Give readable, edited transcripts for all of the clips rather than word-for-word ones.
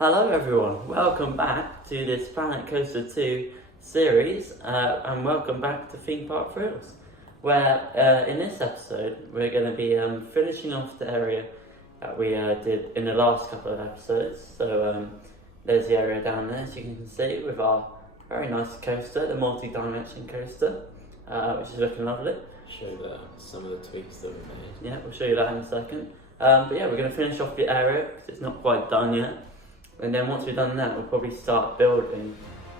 Hello everyone, welcome back to this Planet Coaster 2 series and welcome back to Theme Park Thrills, where in this episode we're going to be finishing off the area that we did in the last couple of episodes. So there's the area down there, as you can see, with our very nice coaster, the multi-dimension coaster, which is looking lovely. Show some of the tweaks that we made. Yeah, we'll show you that in a second. But yeah, we're going to finish off the area because it's not quite done yet. And then once we've done that, we'll probably start building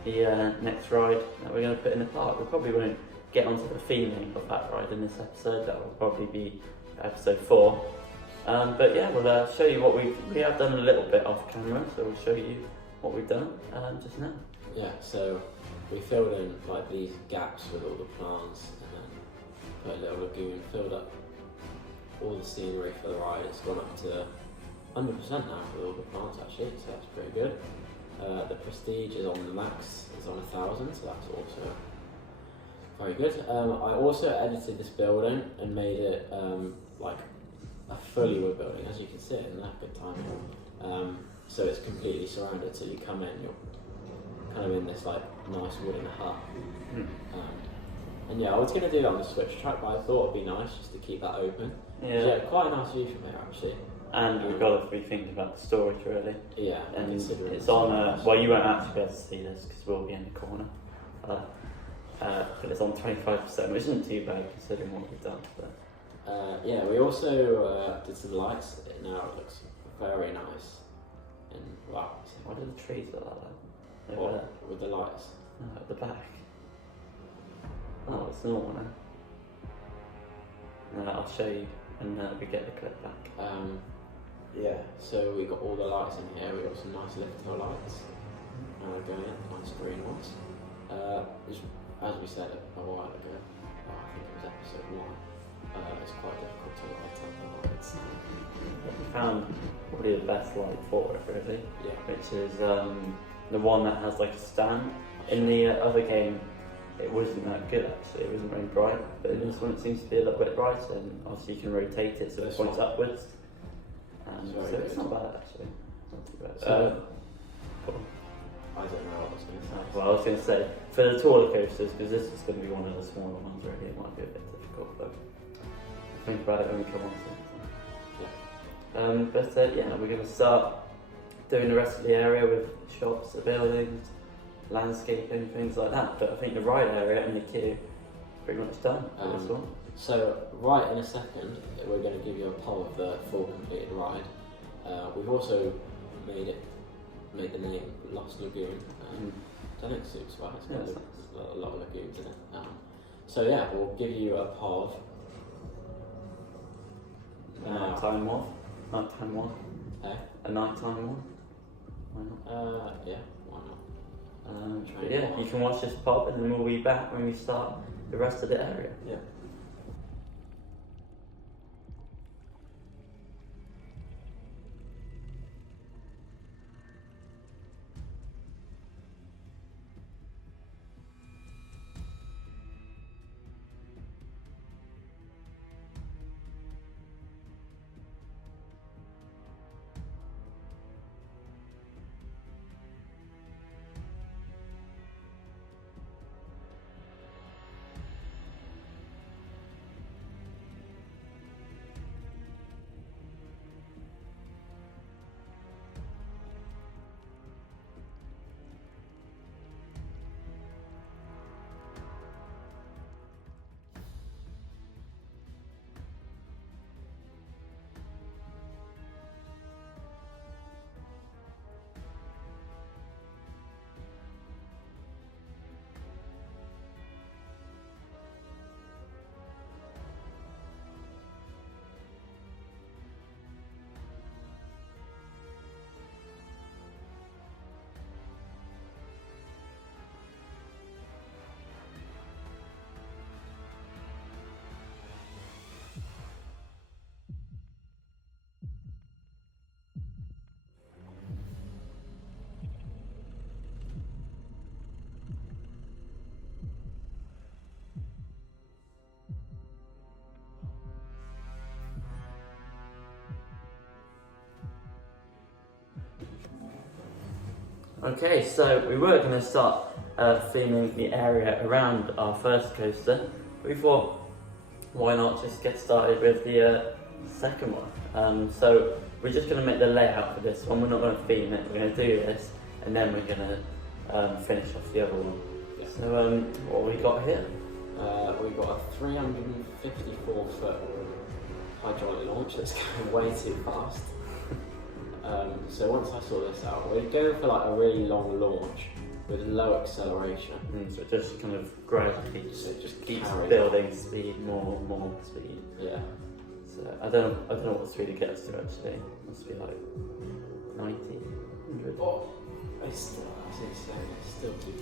the next ride that we're going to put in the park. We probably won't get onto the theming of that ride in this episode. That will probably be episode 4. But yeah, we'll show you what we have done a little bit off camera, so we'll show you what we've done just now. Yeah, so we filled in like these gaps with all the plants and then put a little lagoon, filled up all the scenery for the ride. It's gone up to 100% now with all the plants actually, so that's pretty good. The prestige is on the max, is on 1,000, so that's also very good. I also edited this building and made it like a fully wood building, as you can see in there, good timing. So it's completely surrounded, so you come in, you're kind of in this like nice wooden hut. And yeah, I was going to do that on the switch track, but I thought it'd be nice just to keep that open. Yeah, quite a nice view from here actually. And we've got to be thinking about the storage really. Yeah, and it's on, well, you won't actually be able to see this because we'll be in the corner. But it's on 25%, which isn't too bad considering what we've done. But yeah, we also did some lights. Now it looks very nice. And wow. Why do the trees look like that? What, with the lights? No, at the back. Oh, it's normal now. I'll show you when we get the clip back. Yeah, so we got all the lights in here. We got some nice little lights going in, nice green ones. As we said a while ago, I think it was episode 1. It's quite difficult to light up the lights. We found probably the best light for it, really. Yeah. Which is the one that has like a stand. In the other game, it wasn't that good actually. It wasn't very bright, but in this one it seems to be a little bit brighter. And obviously you can rotate it so it points upwards. So it's not bad actually. Not too bad. Cool. I don't know what I was going to say. Well, I was going to say, for the taller coasters, because this is going to be one of the smaller ones really, it might be a bit difficult, but think about it when we come on to it. Yeah. Yeah, we're going to start doing the rest of the area with shops, the buildings, landscaping, things like that. But I think the ride area and the queue is pretty much done for this one. So right in a second, we're going to give you a poll of the full completed ride. We've also made the name Lost Lagoon. I don't think it suits well. It's got a lot of lagoons in it. So yeah, we'll give you a poll of Nighttime one. Nighttime one. A nighttime one. Why not? Yeah, why not? But yeah, you can watch this pop and then we'll be back when we start the rest of the area. Yeah. Okay, so we were going to start theming the area around our first coaster. We thought, why not just get started with the second one? So we're just going to make the layout for this one. We're not going to theme it. We're going to do this, and then we're going to finish off the other one. Yeah. So what have we got here? We've got a 354-foot hydraulic launch that's going way too fast. So once I saw this out, we're going for like a really long launch with low acceleration. So it just kind of gradually just keeps carries building on. speed, more speed. Yeah. So I don't know what speed it gets to actually. It must be like 90, 100. Oh, it's still too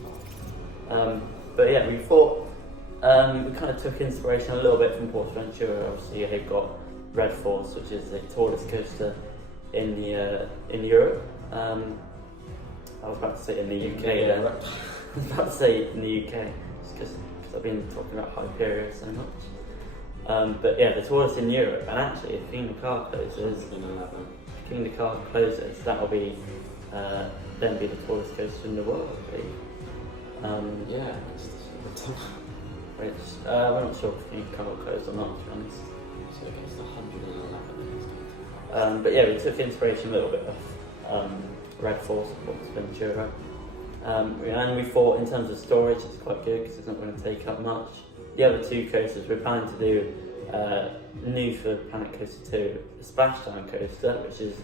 fast. But yeah, we thought we kind of took inspiration a little bit from Port Ventura. Obviously, they've got Red Force, which is the tallest coaster in Europe. I was about to say in the UK. Then. I was about to say in the UK, just because I've been talking about Hyperia so much. But yeah, the tallest in Europe, and actually, if King Car closes, that'll be then be the tallest coaster in the world. Yeah. Which we're not sure if King Car will close or not, to be honest. So it gets to 111. But yeah, we took inspiration a little bit of Red Force, Port Ventura. And we thought in terms of storage it's quite good because it's not going to take up much. The other two coasters we're planning to do new for Planet Coaster 2, the Splashdown coaster, which is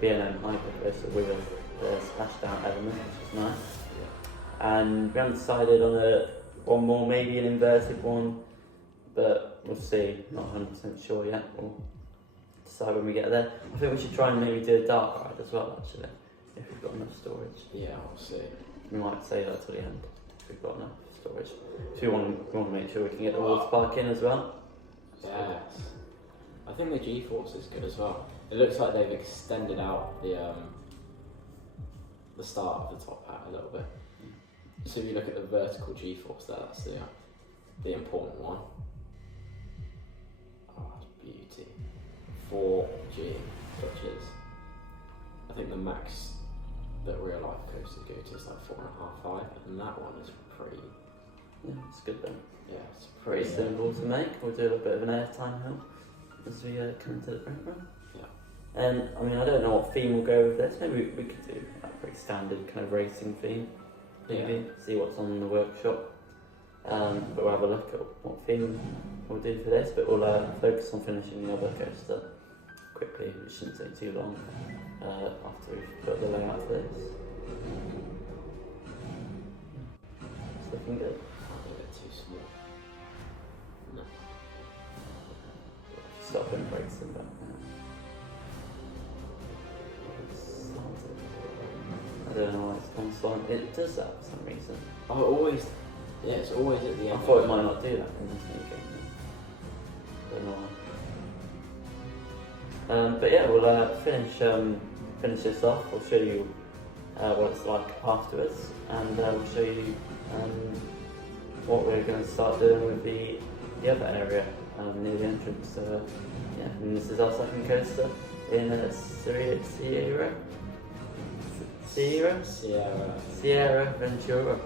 B&M Hyper Coaster with the splashdown element, which is nice. Yeah. And we haven't decided on one more, maybe an inverted one, but we'll see, not 100% sure yet. We'll decide when we get there. I think we should try and maybe do a dark ride as well, actually, if we've got enough storage. Yeah, we'll see. We might say that to the end, if we've got enough storage. So we want to make sure we can get the water park in as well. Yes. I think the G-force is good as well. It looks like they've extended out the start of the top hat a little bit. So if you look at the vertical G-force there, that's the important one. Oh, that's beauty. 4G, which is, I think the max that real life coasters go to is like 4.5, 5, and that one is pretty. Yeah, it's good then. Yeah, it's Pretty simple to make. We'll do a little bit of an airtime hill as we come into the front run. Yeah. And I mean, I don't know what theme will go with this. Maybe we could do a pretty standard kind of racing theme. Maybe see what's on the workshop. But we'll have a look at what theme we'll do for this. But we'll focus on finishing the other coaster quickly. It shouldn't take too long after we've put the layout for this. It's looking good. a bit too small. No. Stop and brakes in back now. I don't know why it's gone silent. It does that for some reason. Oh, always. Yeah, it's always at the end. I thought it might not do that in this new game. Don't know why. But yeah, we'll finish this off. We'll show you what it's like afterwards, and we'll show you what we're going to start doing with the other area near the entrance. So yeah, and this is our second coaster in Sierra Ventura.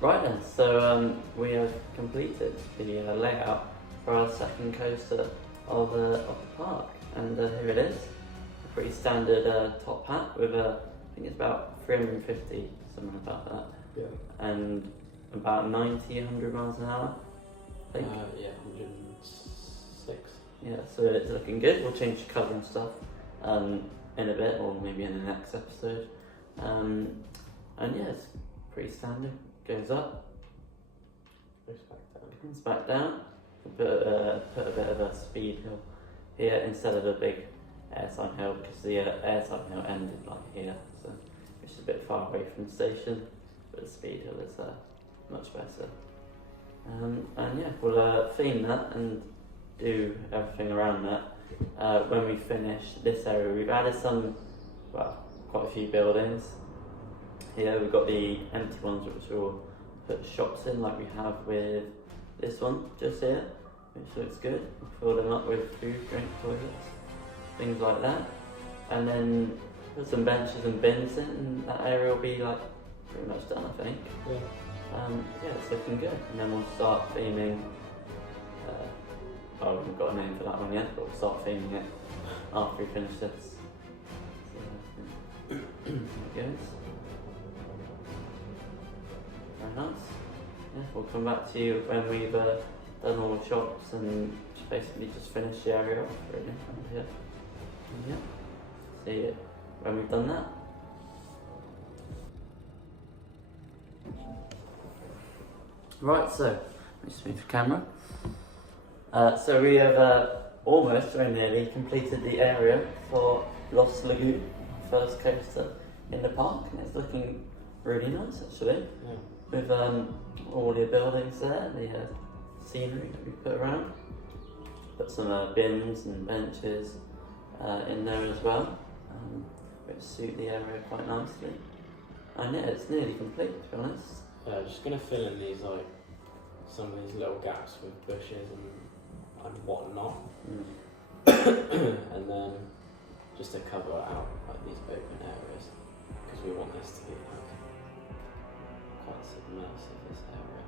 Right then, so we have completed the layout for our second coaster of the park, and here it is. A pretty standard top hat with I think it's about 350, something about that, Yeah. and about 90, 100 miles an hour, I think. Yeah, 106. Yeah, so it's looking good. We'll change the colour and stuff in a bit, or maybe in the next episode. And yeah, it's pretty standard. Goes up, Goes back down. comes back down. Put a bit of a speed hill here instead of a big airtime hill, because the airtime hill ended like here, so which is a bit far away from the station. But the speed hill is much better. And yeah, we'll theme that and do everything around that. When we finish this area, we've added quite a few buildings. Here we've got the empty ones which we'll put shops in, like we have with this one just here, which looks good. We'll fill them up with food, drink, toilets. things like that. And then put some benches and bins in, and that area will be like pretty much done, I think. Yeah. Yeah, it's looking good. And then we'll start theming. I haven't got a name for that one yet, but we'll start theming it after we finish this. So, there it goes. Very nice. Yeah, we'll come back to you when we've done all the shops and basically just finished the area off, really. And yeah. See you when we've done that. Right, so let's move the camera. So we have almost, very nearly, completed the area for Lost Lagoon, first coaster in the park, and it's looking really nice actually. Yeah. With all the buildings there, the scenery that we put around. Put some bins and benches in there as well, which suit the area quite nicely. And yeah, it's nearly complete, to be honest. Just gonna fill in these like some of these little gaps with bushes and whatnot, and then just to cover out like these open areas because we want this to be like quite submersive, this area.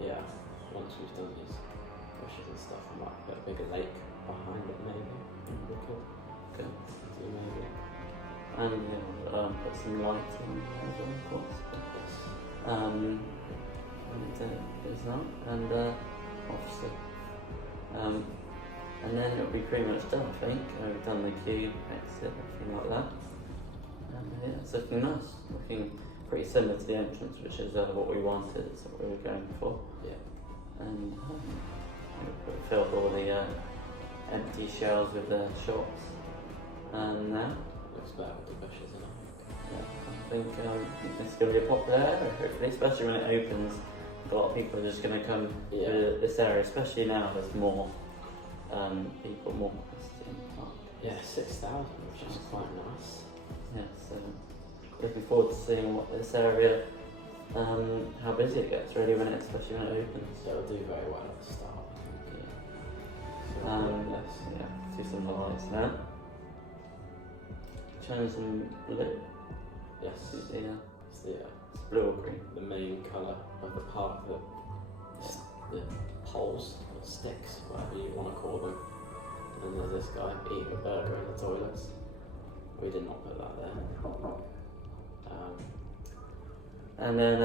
Yeah. Once we've done these bushes and stuff, we might put a bigger lake behind it maybe. Okay. So maybe. And yeah, put some lighting as well, of course. Yes. And there's that, and obviously. And then it'll be pretty much done, I think. We've done the queue, exit, everything like that. And yeah, it's looking nice. Looking pretty similar to the entrance, which is what we wanted, it's what we were going for. Yeah. And we filled all the empty shelves with the shops. And now, Looks better with the bushes in it. yeah, I think it's going to be a popular area, hopefully, especially when it opens. A lot of people are just going to come to this area, especially now there's more people, more capacity in the park. Yeah, 6,000, which is quite nice. Yeah, so looking forward to seeing what this area, how busy it gets really especially when it opens. So it'll do very well at the start, I think. Yeah. Yeah, do some highlights now. Change some blue. Yes. Yeah. It's the It's blue or green. the main colour of the park that the poles or sticks, whatever you want to call them. And there's this guy eating a burger in the toilets. We did not put that there. And then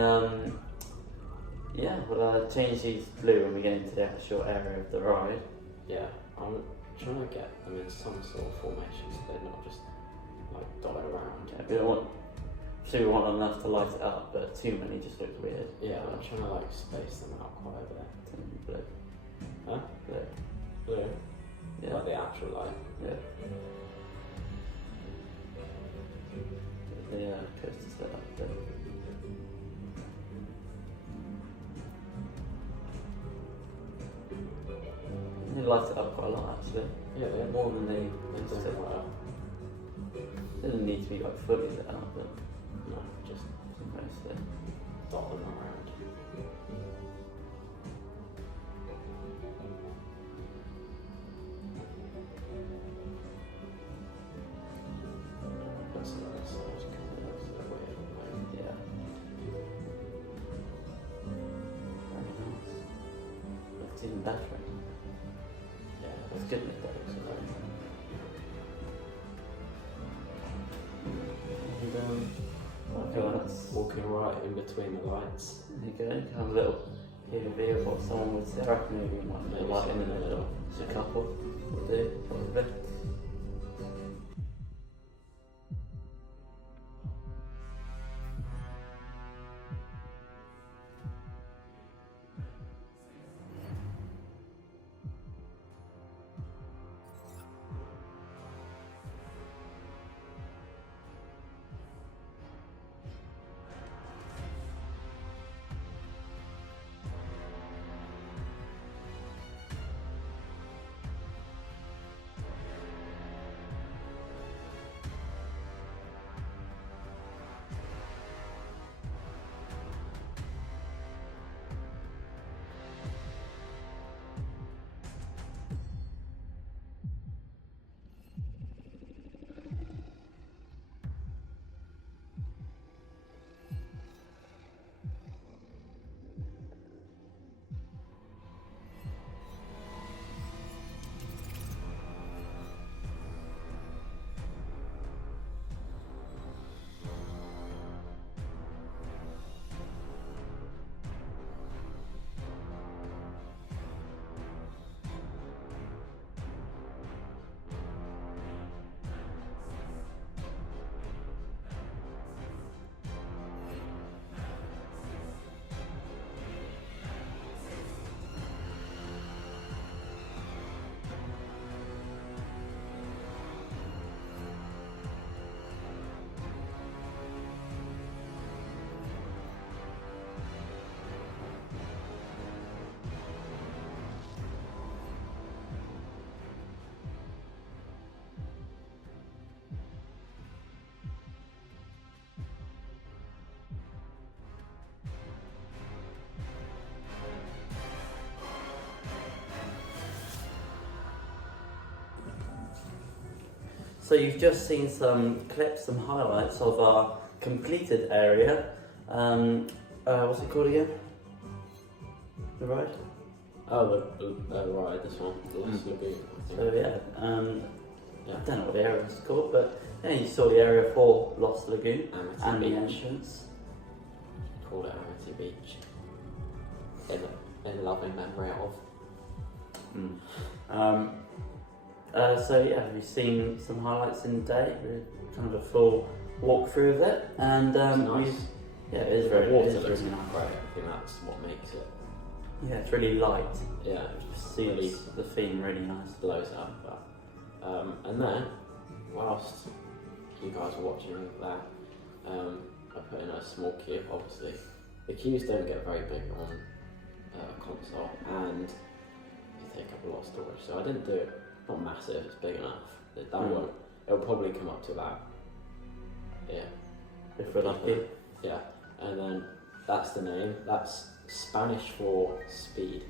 yeah, we'll change these blue when we get into the actual area of the ride. Yeah, I'm trying to get them in some sort of formation so they're not just like dotted around. Yeah, we don't want. So we want enough to light it up, but too many just look weird. Yeah, I'm trying to like space them out quite a bit. Blue. Huh? Blue. Blue? Yeah. Like the actual light. Yeah. The coaster set up there. They light it up quite a lot actually. Yeah, they More than they do used to. quite well. It doesn't need to be like fully lit up, but No, just mostly. dot them around. Put some of this size coming out so that way at the moment. Yeah. Very nice. Looks even better. Yeah, It's good with those. And I feel that's walking right in between the lights. there you go. Have a little POV of what someone would say. I reckon maybe we might put a light in the middle. Just a couple will do, probably. So you've just seen some clips, some highlights of our completed area. What's it called again? The ride? Oh, the ride, this one, the Lost Lagoon, I think. So yeah, I don't know what the area is called, but yeah, you saw the area for Lost Lagoon and the entrance. Called it Amity Beach. In loving memory of. So yeah, we've seen some highlights in the day. We're kind of a full walkthrough of it, and It's nice. yeah, it is very, water it is looks really nice. great. I think that's what makes it. Yeah, it's really light. Yeah, It just suits the theme really nice. blows up. But, and then, whilst you guys are watching that, I put in a small cube. Obviously, the cubes don't get very big on console, and they take up a lot of storage. So I didn't do it. Not massive. It's big enough. That won't. It'll probably come up to about. Yeah. If we're lucky. Yeah, and then that's the name. That's Spanish for speed.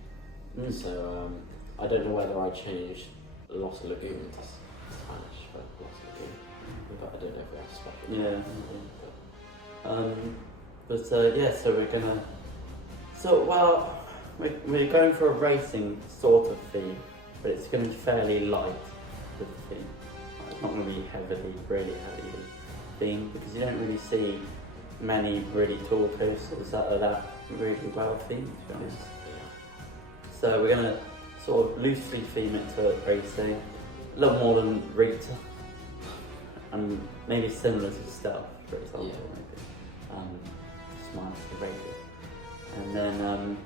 So I don't know whether I changed Lost Lagoon to Spanish for Lost Lagoon, but I don't know if we have special. Yeah. Yeah, so we're gonna. So well, we're going for a racing sort of theme, but it's going to be fairly light with the theme. It's not going to be really heavily themed, because you don't really see many really tall coasters that are that really well themed, to be honest. Yeah. So we're going to sort of loosely theme it to racing, a little more than Rita, and maybe similar to Stealth, for example, maybe. Just minus the radio. And then,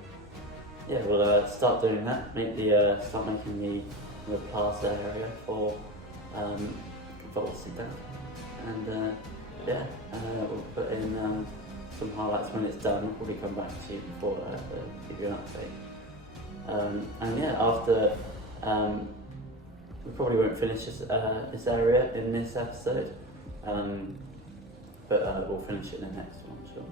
yeah, we'll start doing that, start making the plaza area for Velocity, and we'll put in some highlights when it's done. We'll probably come back to you before to give you an update. And yeah, after we probably won't finish this area in this episode, but we'll finish it in the next one, sure.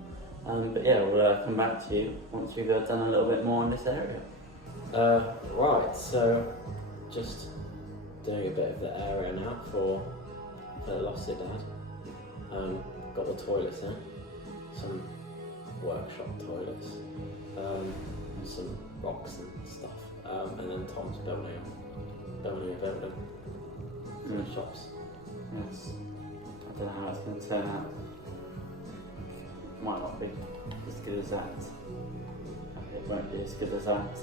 But yeah, we'll come back to you once we've done a little bit more in this area. Right, so just doing a bit of the area now for the Lost Dad. Got the toilets in, some workshop toilets, and some rocks and stuff, and then Tom's building a building for the shops. Yes. I don't know how it's going to turn out. Might not be as good as that. It won't be as good as that.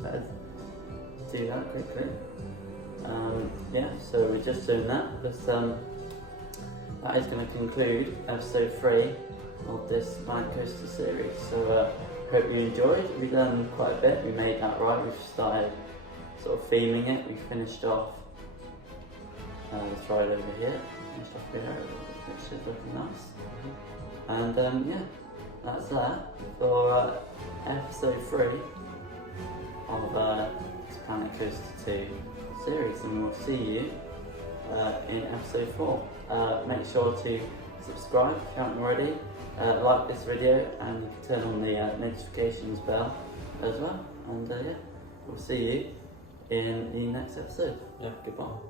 Let's do that quickly. Yeah, so we're just doing that. But, that is going to conclude episode 3 of this Planet Coaster series. So hope you enjoyed. We've done quite a bit. We made that right. We've started sort of theming it. We finished off this ride over here. Finished off here, which is looking nice. And yeah, that's that for episode 3 of this Planet Coaster 2 series, and we'll see you in episode 4. Make sure to subscribe if you haven't already, like this video, and turn on the notifications bell as well. And yeah, we'll see you in the next episode. Yeah. Goodbye.